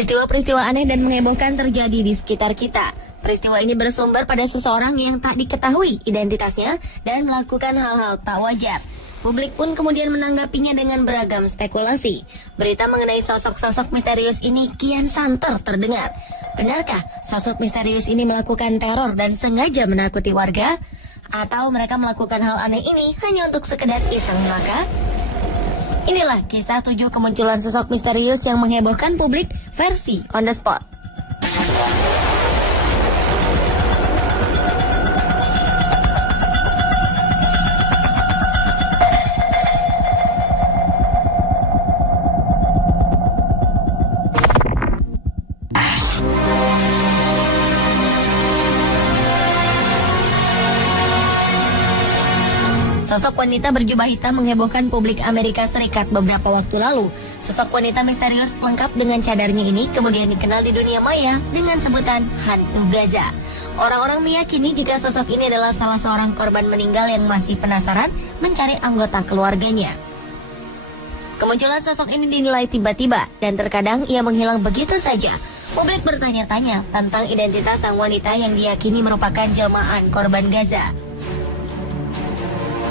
Peristiwa-peristiwa aneh dan menghebohkan terjadi di sekitar kita. Peristiwa ini bersumber pada seseorang yang tak diketahui identitasnya dan melakukan hal-hal tak wajar. Publik pun kemudian menanggapinya dengan beragam spekulasi. Berita mengenai sosok-sosok misterius ini kian santer terdengar. Benarkah sosok misterius ini melakukan teror dan sengaja menakuti warga? Atau mereka melakukan hal aneh ini hanya untuk sekedar iseng belaka? Inilah kisah 7 kemunculan sosok misterius yang menghebohkan publik versi On The Spot. Sosok wanita berjubah hitam menghebohkan publik Amerika Serikat beberapa waktu lalu. Sosok wanita misterius lengkap dengan cadarnya ini kemudian dikenal di dunia maya dengan sebutan hantu Gaza. Orang-orang meyakini jika sosok ini adalah salah seorang korban meninggal yang masih penasaran mencari anggota keluarganya. Kemunculan sosok ini dinilai tiba-tiba dan terkadang ia menghilang begitu saja. Publik bertanya-tanya tentang identitas sang wanita yang diyakini merupakan jelmaan korban Gaza.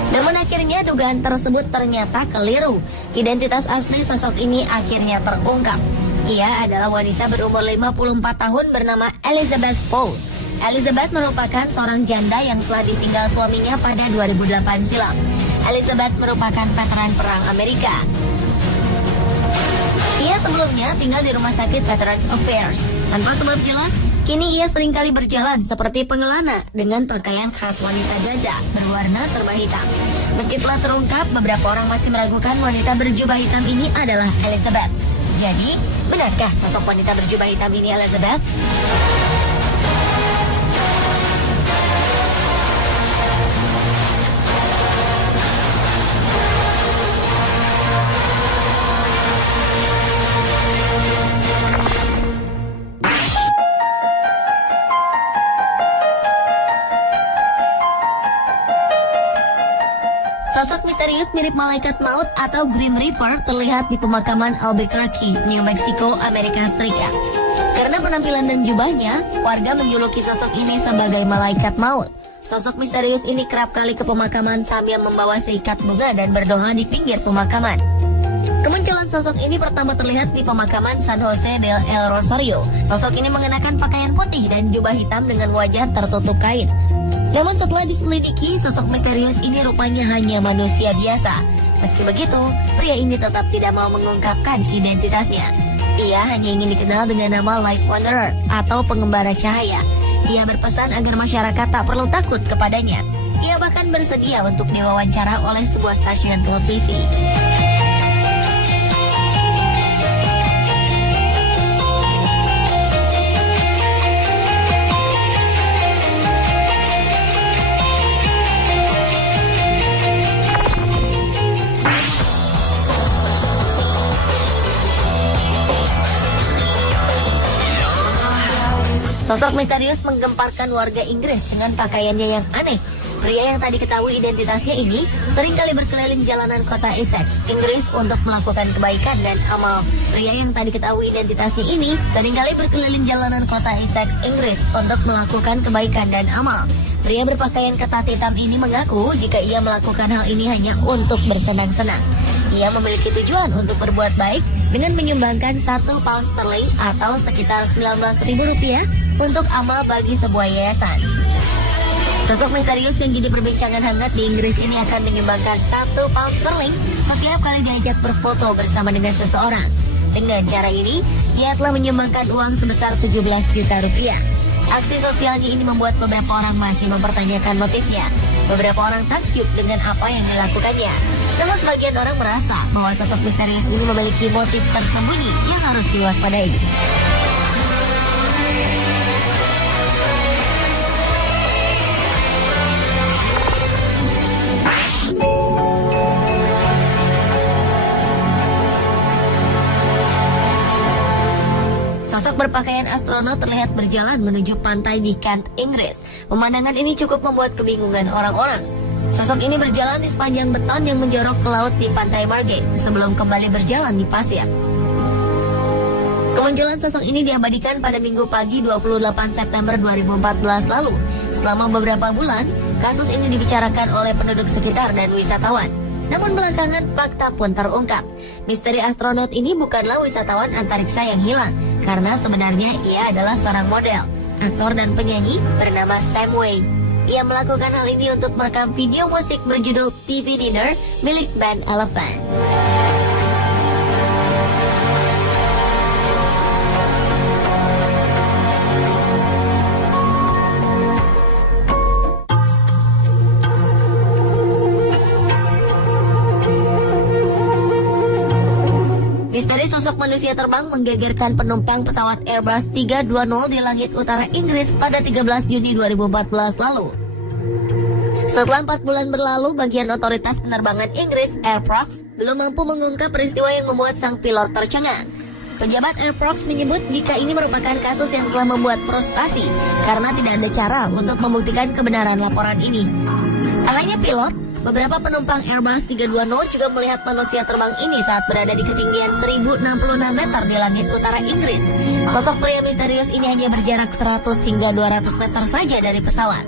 Namun akhirnya dugaan tersebut ternyata keliru. Identitas asli sosok ini akhirnya terungkap. Ia adalah wanita berumur 54 tahun bernama Elizabeth Pauls. Elizabeth merupakan seorang janda yang telah ditinggal suaminya pada 2008 silam. Elizabeth merupakan veteran perang Amerika. Ia sebelumnya tinggal di rumah sakit Veterans Affairs. Tanpa sebab jelas, kini ia seringkali berjalan seperti pengelana dengan pakaian khas wanita Gaza berwarna serba hitam. Meski telah terungkap, beberapa orang masih meragukan wanita berjubah hitam ini adalah Elizabeth. Jadi, benarkah sosok wanita berjubah hitam ini Elizabeth? Sosok misterius mirip malaikat maut atau Grim Reaper terlihat di pemakaman Albuquerque, New Mexico, Amerika Serikat. Karena penampilan dan jubahnya, warga menjuluki sosok ini sebagai malaikat maut. Sosok misterius ini kerap kali ke pemakaman sambil membawa seikat bunga dan berdoa di pinggir pemakaman. Kemunculan sosok ini pertama terlihat di pemakaman San Jose del El Rosario. Sosok ini mengenakan pakaian putih dan jubah hitam dengan wajah tertutup kain. Namun setelah diselidiki, sosok misterius ini rupanya hanya manusia biasa. Meski begitu, pria ini tetap tidak mau mengungkapkan identitasnya. Ia hanya ingin dikenal dengan nama Light Wanderer atau pengembara cahaya. Ia berpesan agar masyarakat tak perlu takut kepadanya. Ia bahkan bersedia untuk diwawancara oleh sebuah stasiun televisi. Sosok misterius menggemparkan warga Inggris dengan pakaiannya yang aneh. Pria yang tak diketahui identitasnya ini seringkali berkeliling jalanan kota Essex, Inggris untuk melakukan kebaikan dan amal. Pria yang tak diketahui identitasnya ini seringkali berkeliling jalanan kota Essex, Inggris untuk melakukan kebaikan dan amal. Pria berpakaian ketat hitam ini mengaku jika ia melakukan hal ini hanya untuk bersenang-senang. Ia memiliki tujuan untuk berbuat baik dengan menyumbangkan 1 pound sterling atau sekitar Rp19.000 untuk amal bagi sebuah yayasan. Sosok misterius yang jadi perbincangan hangat di Inggris ini akan menyumbangkan 1 pound sterling setiap kali diajak berfoto bersama dengan seseorang. Dengan cara ini, ia telah menyumbangkan uang sebesar 17 juta rupiah. Aksi sosialnya ini membuat beberapa orang masih mempertanyakan motifnya. Beberapa orang takjub dengan apa yang dilakukannya. Namun sebagian orang merasa bahwa sosok misterius ini memiliki motif tersembunyi yang harus diwaspadai. Sosok berpakaian astronot terlihat berjalan menuju pantai di Kent, Inggris. Pemandangan ini cukup membuat kebingungan orang-orang. Sosok ini berjalan di sepanjang beton yang menjorok ke laut di pantai Margate sebelum kembali berjalan di pasir. Kemunculan sosok ini diabadikan pada Minggu pagi 28 September 2014 lalu. Selama beberapa bulan, kasus ini dibicarakan oleh penduduk sekitar dan wisatawan. Namun belakangan fakta pun terungkap. Misteri astronot ini bukanlah wisatawan antariksa yang hilang, karena sebenarnya ia adalah seorang model, aktor dan penyanyi bernama Sam Wade. Ia melakukan hal ini untuk merekam video musik berjudul TV Dinner milik band Elephant. Misteri sosok manusia terbang menggegerkan penumpang pesawat Airbus 320 di langit utara Inggris pada 13 Juni 2014 lalu. Setelah 4 bulan berlalu, bagian otoritas penerbangan Inggris, Air France, belum mampu mengungkap peristiwa yang membuat sang pilot tercengang. Pejabat Air France menyebut jika ini merupakan kasus yang telah membuat frustasi karena tidak ada cara untuk membuktikan kebenaran laporan ini. Tak hanya pilot, beberapa penumpang Airbus 320 juga melihat manusia terbang ini saat berada di ketinggian 1066 meter di langit utara Inggris. Sosok pria misterius ini hanya berjarak 100 hingga 200 meter saja dari pesawat.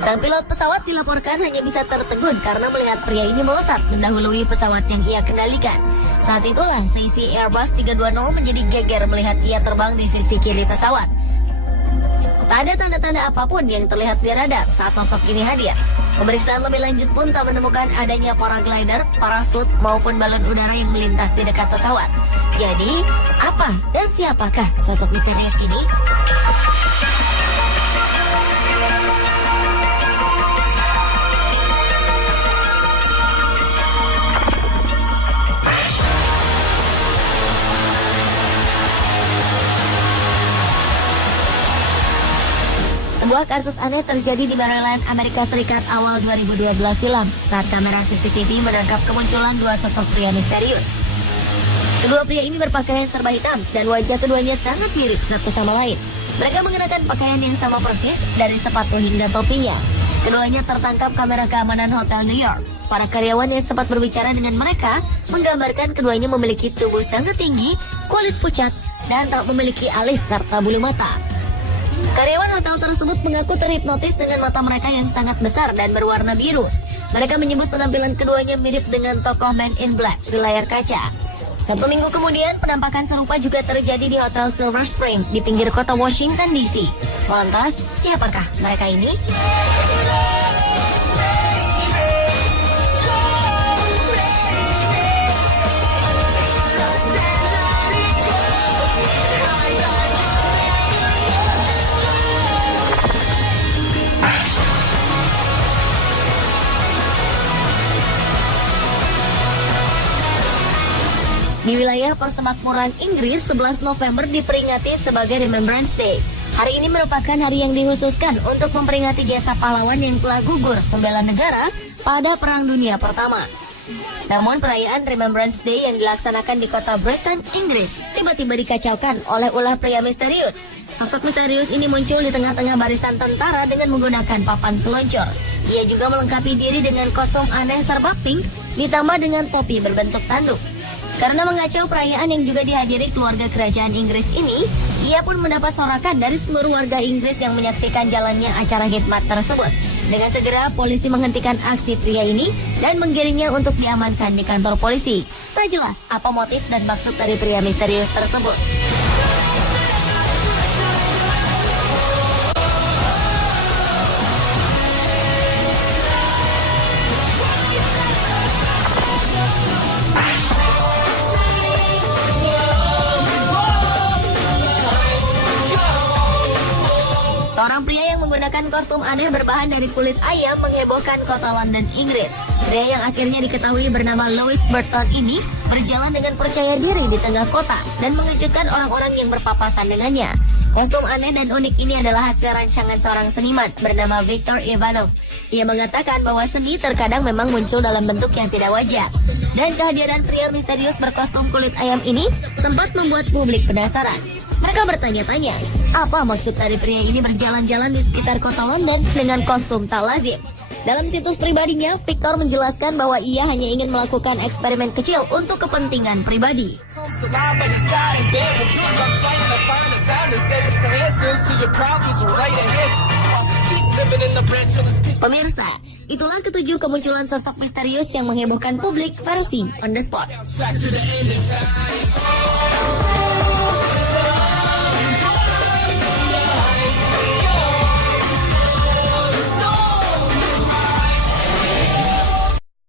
Sang pilot pesawat dilaporkan hanya bisa tertegun karena melihat pria ini melesat mendahului pesawat yang ia kendalikan. Saat itulah seisi Airbus 320 menjadi geger melihat ia terbang di sisi kiri pesawat. Tak ada tanda-tanda apapun yang terlihat di radar saat sosok ini hadir. Pemeriksaan lebih lanjut pun tak menemukan adanya paraglider, parasut maupun balon udara yang melintas di dekat pesawat. Jadi, apa dan siapakah sosok misterius ini? Sebuah kasus aneh terjadi di Maryland, Amerika Serikat awal 2012 silam saat kamera CCTV menangkap kemunculan dua sosok pria misterius. Kedua pria ini berpakaian serba hitam dan wajah keduanya sangat mirip satu sama lain. Mereka mengenakan pakaian yang sama persis dari sepatu hingga topinya. Keduanya tertangkap kamera keamanan Hotel New York. Para karyawan yang sempat berbicara dengan mereka menggambarkan keduanya memiliki tubuh sangat tinggi, kulit pucat, dan tak memiliki alis serta bulu mata. Karyawan hotel tersebut mengaku terhipnotis dengan mata mereka yang sangat besar dan berwarna biru. Mereka menyebut penampilan keduanya mirip dengan tokoh Man in Black di layar kaca. 1 minggu kemudian, penampakan serupa juga terjadi di Hotel Silver Spring di pinggir kota Washington DC. Lantas, siapakah mereka ini? Di wilayah persemakmuran Inggris, 11 November diperingati sebagai Remembrance Day. Hari ini merupakan hari yang dikhususkan untuk memperingati jasa pahlawan yang telah gugur membela negara pada Perang Dunia Pertama. Namun perayaan Remembrance Day yang dilaksanakan di kota Bristol, Inggris, tiba-tiba dikacaukan oleh ulah pria misterius. Sosok misterius ini muncul di tengah-tengah barisan tentara dengan menggunakan papan seluncur. Ia juga melengkapi diri dengan kostum aneh serba pink, ditambah dengan topi berbentuk tanduk. Karena mengacau perayaan yang juga dihadiri keluarga kerajaan Inggris ini, ia pun mendapat sorakan dari seluruh warga Inggris yang menyaksikan jalannya acara khidmat tersebut. Dengan segera, polisi menghentikan aksi pria ini dan menggiringnya untuk diamankan di kantor polisi. Tak jelas apa motif dan maksud dari pria misterius tersebut. Seorang pria yang menggunakan kostum aneh berbahan dari kulit ayam menghebohkan kota London, Inggris. Pria yang akhirnya diketahui bernama Louis Burton ini berjalan dengan percaya diri di tengah kota dan mengejutkan orang-orang yang berpapasan dengannya. Kostum aneh dan unik ini adalah hasil rancangan seorang seniman bernama Viktor Ivanov. Ia mengatakan bahwa seni terkadang memang muncul dalam bentuk yang tidak wajar. Dan kehadiran pria misterius berkostum kulit ayam ini sempat membuat publik penasaran. Mereka bertanya-tanya, apa maksud dari pria ini berjalan-jalan di sekitar kota London dengan kostum tak lazim? Dalam situs pribadinya, Victor menjelaskan bahwa ia hanya ingin melakukan eksperimen kecil untuk kepentingan pribadi. Pemirsa, itulah ketujuh kemunculan sosok misterius yang menghebohkan publik versi On The Spot.